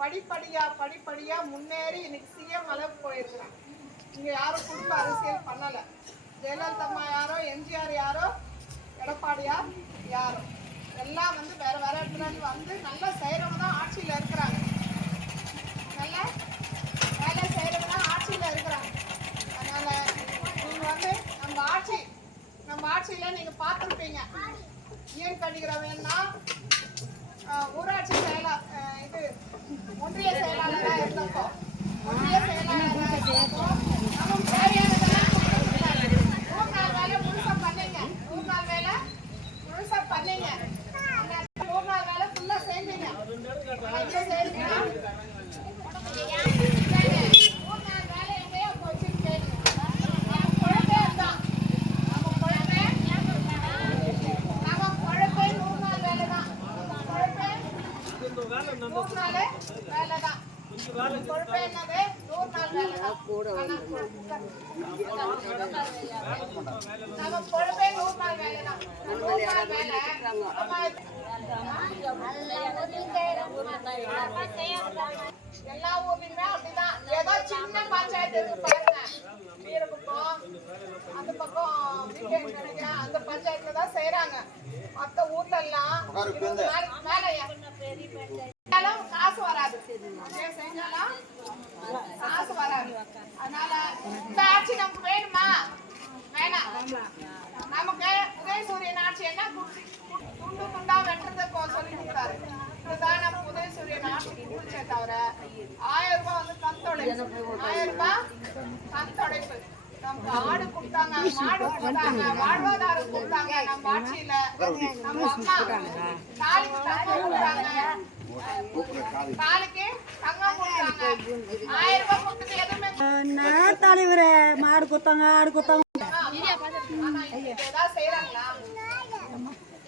படிப்படியா முன்னேறி இன்னைக்கு சிஎம் அளவுக்கு போயிருக்கிறான். இங்க யாரும் குடும்ப அரசியல் பண்ணல. ஜெயலலிதா அம்மா யாரோ, எம்ஜிஆர் யாரோ, எடப்பாடியார் யாரோ, எல்லாம் வந்து வேற வேற இடத்துல வந்து நல்லா செய்யறவங்க தான் ஆட்சியில இருக்கிறாங்க. நல்ல வேலை செய்யறவங்க தான் ஆட்சியில இருக்கிறாங்க. அதனால நீங்க வந்து நம்ம ஆட்சியில நீங்க பார்த்துருப்பீங்க. ஏன் கடிக்கிறவன்னா ஊராட்சி செயலாளர் இது ஒன்றிய செயலாளராக இருந்தப்போ நமக்கு தேவையானதெல்லாம் 100 நாள் வேலை முழுசா பண்ணீங்க. 100 நாள் வேலை முழுசா பண்ணீங்க. அந்த 100 நாள் வேலை ஃபுல்லா செஞ்சீங்க. எல்லா ஊர்லயுமே அப்படிதான். ஏதோ சின்ன பஞ்சாயத்து பாருங்க, வீரகுப்பம் அந்த பக்கம் நினைக்கிறேன், அந்த பஞ்சாயத்துல தான் செய்யறாங்க. மத்த ஊர்ல எல்லாம் காசு வராது, செஞ்சாலும் காசு வராது. அதனால இந்த ஆட்சி நமக்கு வேணுமா? வேணாம். நமக்கு உதயசூரியன் ஆட்சி என்ன துண்டு துண்டா வெட்டுறதுக்கு சொல்லி கொடுத்தாரு. இதுதான் நம்ம உதயசூரியன் ஆட்சி குடிச்சே தவிர 1000 ரூபாய் வந்து கந்தொடைப்பு. 1000 ரூபாய் கந்தொடைப்பு. நமக்கு ஆடு கொடுத்தாங்க, மாடு கொடுத்தாங்க, வாழ்வாதாரம் கொடுத்தாங்க. நம்ம ஆட்சியில நம்ம அம்மா தாலிக்கு தங்கம் கொடுத்தாங்க, தாலிக்கு தங்கம் கொடுத்தாங்க. 1000 ரூபாய் கொடுத்தது எதுவுமே தலைவரே மாடு கொடுத்தாங்க, ஆடு கொடுத்தாங்க. ஏதாவது செய்யறாங்களா?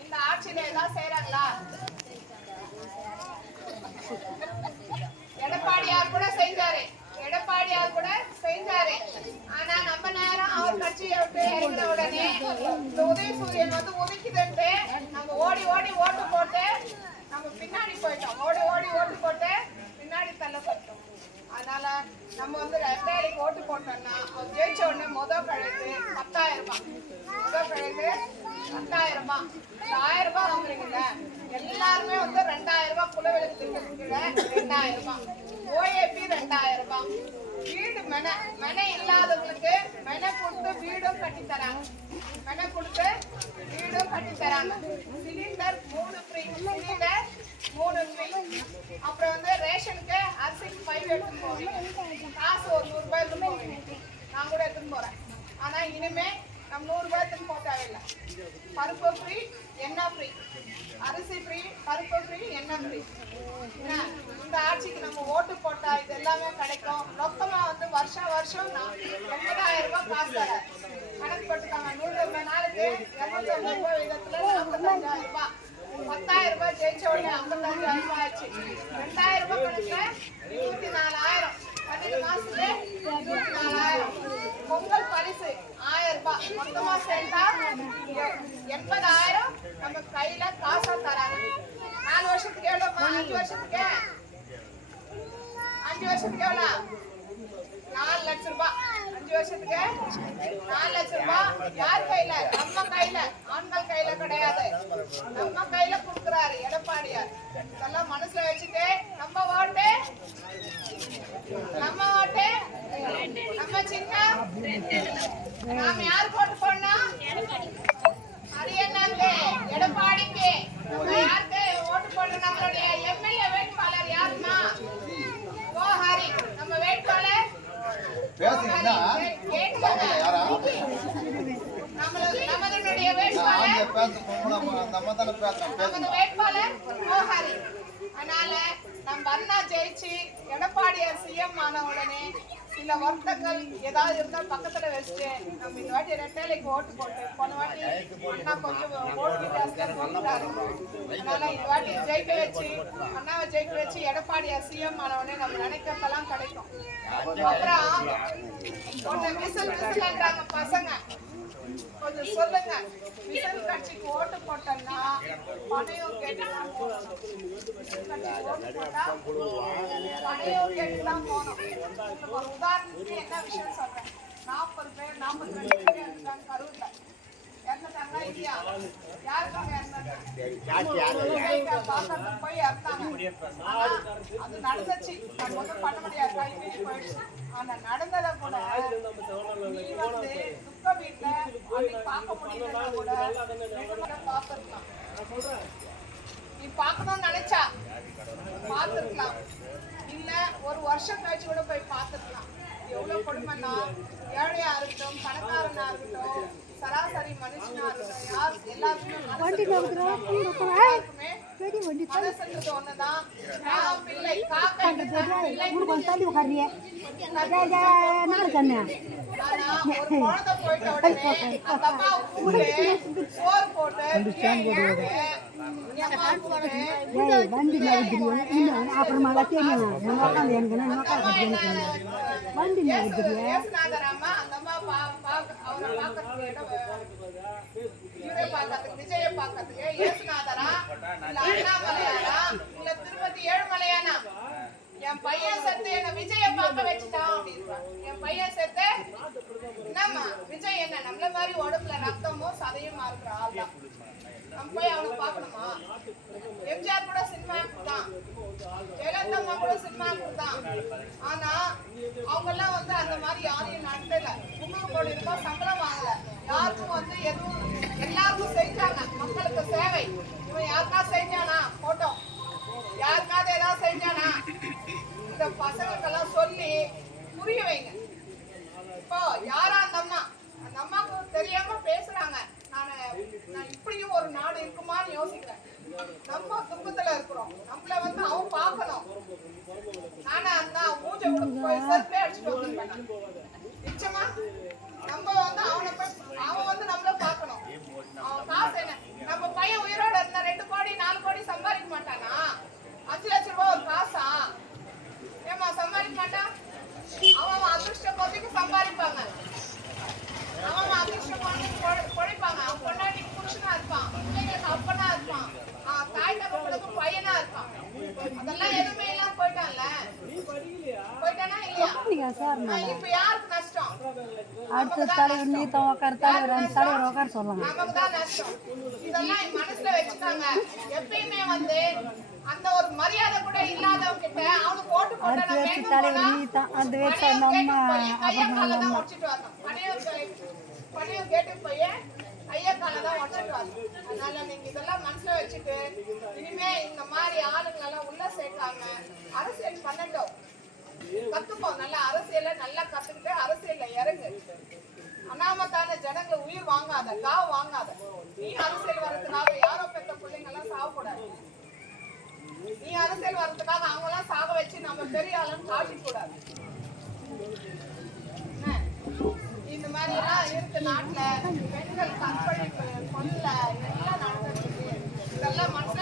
இந்த ஆட்சியில ஏதாவது செய்யறாங்களா? எடப்பாடியார் கூட செஞ்சாரு. ஆனா நம்ம நேரம் அவர் கட்சியை விட்டு இறங்கின உடனே உதயசூரியன் வந்து ஒதுக்கிட்டு நம்ம ஓடி ஓட்டு போட்டு நம்ம பின்னாடி போயிட்டோம். ஓடி ஓட்டு போட்டு பின்னாடி தள்ளப்பட்டோம். அதனால நம்ம வந்து 2000 ஓட்டு போட்டோம்னா அவர் ஜெயிச்ச உடனே முதல் கழுத்து 10,000 ரூபாய். முதல் கழுத்து 10,000 ரூபாய். 1000 ரூபாய் வாங்குறீங்கல்ல, எல்லாருமே வந்து 2000 ரூபாய் குலவிளக்கு 2000 ரூபாய், ஓஏபி 2000 ரூபாய். வீடு மென இல்லாதவங்களுக்கு மென கொடுத்து வீடும் கட்டி தராங்க. மென கொடுத்து வீடும் கட்டி தராங்க. Cylinder 3 free. அப்புறம் வந்து ரேஷனுக்கு அரிசிக்கு 5 எடுத்துன்னு போவீங்க. காசு ஒரு 100 ரூபாய் எடுத்துன்னு போவீங்க. நான் கூட எடுத்துன்னு போறேன். ஆனா இனிமே நம்ம 100 ரூபாய் எடுத்துன்னு போக தேவையில்லை. பருப்பு ஃப்ரீ, எண்ணெய் ஃப்ரீ. அரிசி ஃப்ரீ, பருப்பு ஃப்ரீ, எண்ணெய் ஃப்ரீ. இந்த ஆட்சிக்கு நம்ம ஓட்டு போட்டா இது எல்லாமே கிடைக்கும். ரொக்கமா வந்து வருஷம் 80,000 ரூபாய் காசு தர கணக்கு போட்டுக்காங்க. 100 நாளுக்கு 250 ரூபாய் விதத்துல 45,000 ரூபாய். 10,000 ரூபாய் ஜெயிச்ச உடனே 55,000 ரூபாய் ஆச்சு. 2,000 ரூபாய் கணக்குல 24,000. 12 மாசத்துல 24,000. பொங்கல் பரிசு 1000 ரூபாய். மொத்தமா சேர்த்தா 80,000 நம்ம கையில காசா தராங்க. 4 வருஷத்துக்கு எவ்வளவுமா? 5 வருஷத்துக்கு 4 லட்சம் ரூபாய். 5 வருஷத்துக்கு 4 லட்சம் ரூபாய். யார் கையில? நம்ம கையில. ஆண்கள் கையில கிடையாது, நம்ம கையில கொடுக்குறாரு எடப்பாடியார். இதெல்லாம் மனசுல வச்சுட்டு நம்ம ஓட்டு நம்ம சின்ன நாம யார் போட்டு போனா அது என்னங்க எடப்பாடிக்கு. நம்ம யாருக்கு ஓட்டு போடுற? நம்மளுடைய எம்எல்ஏ வேட்பாளர் யாருன்னா ஹரி. நம்ம வேட்பாளர் நம்மளுடைய வேட்பாளர் ஹரி. அதனால நம்ம அண்ணா ஜெயிச்சு எடப்பாடியார் சிஎம் ஆன உடனே சில வருத்தங்கள் ஏதாவது இருந்தா பக்கத்துல வச்சுட்டு நம்ம இந்த வாட்டி ரெட்டைலைக்கு ஓட்டு போட்டு போன வாட்டி அண்ணா கொஞ்சம் ஓட்டு வித்தியாசம். அதனால இந்த வாட்டி அண்ணாவை ஜெயிக்க வச்சு எடப்பாடியார் சிஎம் ஆன உடனே நம்ம நினைக்கிறதெல்லாம் கிடைக்கும். அப்புறம் ஒண்ணு விசில்ன்றாங்க பசங்க. கொஞ்சம் சொல்லுங்க. விசல் கட்சிக்கு ஓட்டு போட்டோம்னா பணையம் கேட்டுதான் போகணும். விசல் கட்சிக்கு ஓட்டு போட்டா பணையம் கேட்டுதான் போகணும். உங்களுக்கு ஒரு உதாரணத்துக்கு என்ன விஷயம் சொல்றேன். 40 பேர் 42 பேர் இருக்காங்க கரூர்ல. இறந்துட்டாங்களா இல்லையா? யாருக்காக இறந்தாங்க? பாக்கிறதுக்கு போய் இறந்தாங்க. ஆனா அது நடந்துச்சு. அது ஒன்றும் பண்ண முடியாது. கைவிட்டு போயிடுச்சு. ஆனா நடந்ததை கூட நீ வந்து துக்க வீட்டுல அன்னைக்கு பார்க்க முடியலன்னா கூட 2 முறை பார்த்துருக்கலாம். நீ பார்க்கணும்னு நினைச்சா பார்த்துருக்கலாம். இல்ல ஒரு வருஷம் கழிச்சு கூட போய் பார்த்துருக்கலாம். எவ்வளவு கொடுமைன்னா ஏழையா இருக்கட்டும், பணக்காரனா இருக்கட்டும், சராசரி மனுஷனா இருக்கட்டும், யார் எல்லாருக்குமே மனசுன்றது ஒண்ணுதான். நான் பிள்ளை காக்கா ஆனா ஒரு குழந்தை போயிட்ட உடனே அந்த அம்மா கூப்பிட்டு சோறு போட்டு ஏசுநாதராமா அந்த அம்மா அவரை பார்க்கறதுக்கு விஜய பார்க்கறதுக்கு ஏசுநாதரா இல்ல அண்ணாமலையாரா இல்ல திருப்பதி ஏழுமலையானா? என் பையன் செத்து என்ன விஜய பார்க்க வச்சுட்டான் அப்படின்னு. என் பையன் செத்து என்னம்மா விஜய் என்ன நம்மள மாதிரி உடம்புல ரத்தமும் சதையுமா இருக்கிற ஆள் தான். நம்ம போய் அவனை பார்க்கணுமா? எம்ஜிஆர் கூட சினிமா தான், ஜெயலலிதா கூட சினிமா தான். ஆனா அவங்க எல்லாம் வந்து அந்த மாதிரி யாரையும் நடத்தல. 300 கோடி ரூபாய் சம்பளம் வாங்கல. யாருக்கும் வந்து எதுவும் எல்லாருக்கும் செஞ்சாங்க. மக்களுக்கு சேவை. இவன் யாருக்கா செஞ்சானா? போட்டோம். யாருக்காவது ஏதாவது செஞ்சானா? இந்த பசங்களுக்கெல்லாம் சொல்லி புரிய வைங்க. இப்போ யாரா அந்த அம்மாவுக்கு தெரியாம பேசுறாங்க. நான் இப்படியும் ஒரு நாடு இருக்குமான்னு யோசிக்கிறேன். நம்ம துன்பத்துல இருக்கிறோம். நம்மள வந்து அவன் பார்க்கணும். ஆனா அந்த மூஞ்ச கொடுத்து போய் செல்ஃபே அடிச்சுட்டு வந்துருக்கேன். நிச்சயமா நம்ம வந்து அவன் வந்து நம்மள பார்க்கணும். அவன் காசு என்ன? நம்ம பையன் உயிரோட இருந்தா 2 கோடி 4 கோடி சம்பாதிக்க மாட்டானா? 5 லட்சம் ரூபாய் ஒரு காசா? ஏமா சம்பாதிக்க மாட்டான்? அவன் அதிர்ஷ்ட போதைக்கு சம்பாதிப்பாங்க. அவன் அதிர்ஷ்ட பொழைப்பாங்க. அவன் பொண்டாட்டி புருஷனா இருப்பான், பிள்ளைங்களுக்கு அப்பனா இருப்பான், தாய் தகப்பனுக்கு பையனா இருப்பான். அதெல்லாம் எதுவுமே எல்லாம் போயிட்டான்ல. போயிட்டானா இல்லையா? இப்ப யாருக்கு நஷ்டம்? அடுத்த தலைவர் நீ உட்கார், தலைவர் உட்கார் சொல்லுவாங்க. நமக்கு தான் நஷ்டம். இதெல்லாம் மனசுல வச்சுட்டாங்க. எப்பயுமே வந்து அந்த ஒரு மரியாதை கூட இல்லாதவங்க கிட்ட அவனுக்கு ஓட்டு போட்டா தலைவர் நீ தான் அந்த வேட்சை நம்ம கையக்காலதான் உடைச்சிட்டு வரணும். பணியும் கேட்டு போய் கையக்காலதான் உடைச்சிட்டு வரணும். அதனால நீங்க இதெல்லாம் மனசுல வச்சுட்டு இனிமே இந்த மாதிரி ஆளுங்களெல்லாம் உள்ள சேர்க்காம அரசியல் பண்ணட்டும். கத்துக்கோ. நல்லா அரசியல நல்லா கத்துக்கிட்டு அரசியல்ல இறங்கு. அனாமத்தான ஜனங்களை உயிர் வாங்காத, காவு வாங்காத. நீ அரசியல் வர்றதுக்காக யாரோ பெத்த பிள்ளைங்க எல்லாம் சாகக்கூடாது. நீ அரசியல் வர்றதுக்காக அவங்க எல்லாம் சாக வச்சு நம்ம பெரிய ஆளுன்னு காட்டிக்க கூடாது. இந்த மாதிரி எல்லாம் இருக்கு நாட்டுல. பெண்கள் கற்பழிப்பு, கொலை எல்லாம் நடந்துருக்கு. இதெல்லாம் மனசுல